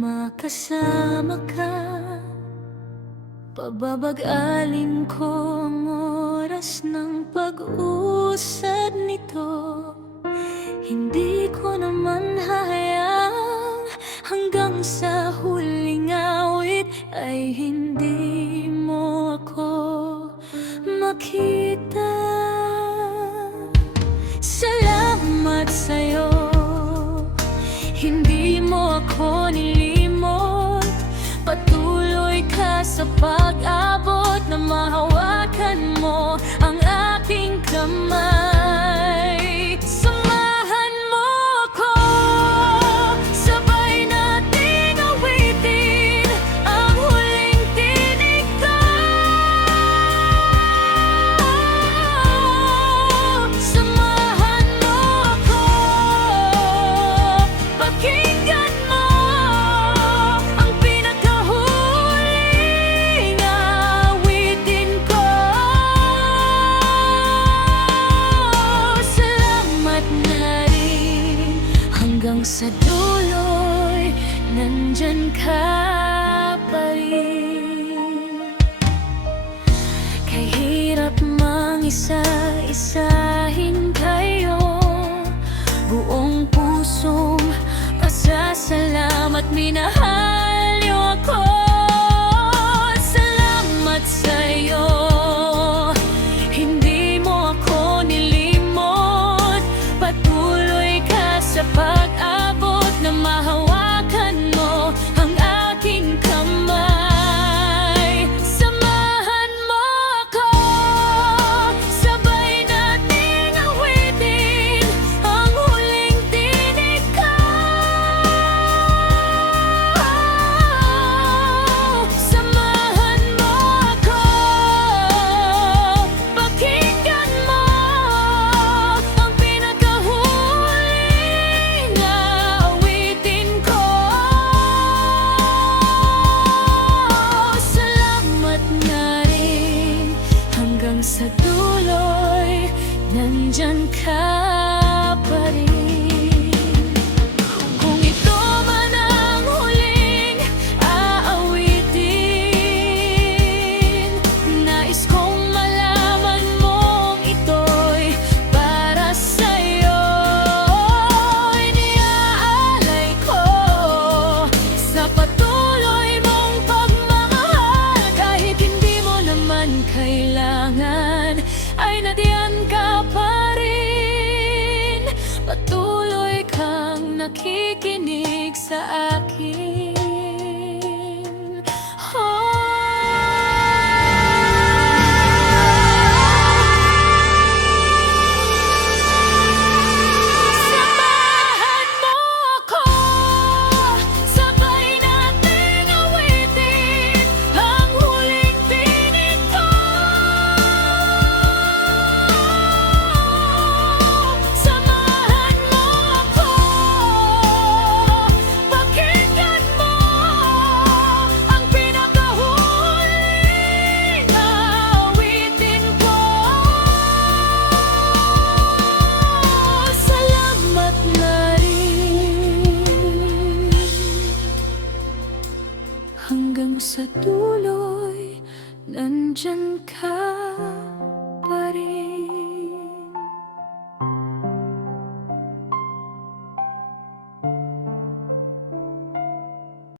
makasama ka. Pababag-alin ko ang oras ng pag-usad nito. Hindi ko naman hahayaang hanggang sa huling awit ay hindi mo ako makita. Salamat sa'yo, hindi mo ako nilimot. Patuloy ka sa pag-abot na mahawakan mo ang aking kamay. Samahan mo ako, sabay nating awitin ang huling tinig ko. Samahan mo ako, pakinggan mo ang pinakahuling awitin ko. Salamat na rin, hanggang sa dulo'y nandyan ka pa rin. Kahirap mang isa-isahin kayo, buong pusong pasasalamat, minahal niyo ako. Salamat sa'yo, hindi mo ako nilimot. Patuloy ka sa pag-abot na mahawakan mo ang aking kamay. Samahan mo ako, sabay nating awitin ang huling tinig ko. Samahan mo ako, pakinggan mo ang pinakahuling awitin ko. Salamat na rin, hanggang sa dulo'y nandyan ka pa rin. Kung ito man ang huling aawitin, nais kong malaman mong ito'y para sa'yo. Iniaalay ko sa patuloy mong pagmamahal. Kahit hindi mo naman kailangan, ay nadiyan ka pa rin. Patuloy kang nakikinig sa akin. Samahan mo ako, sabay nating awitin ang huling tinig ko. Samahan mo ako, pakinggan mo ang pinakahuling awitin ko. Salamat na rin, hanggang sa dulo'y nandyan ka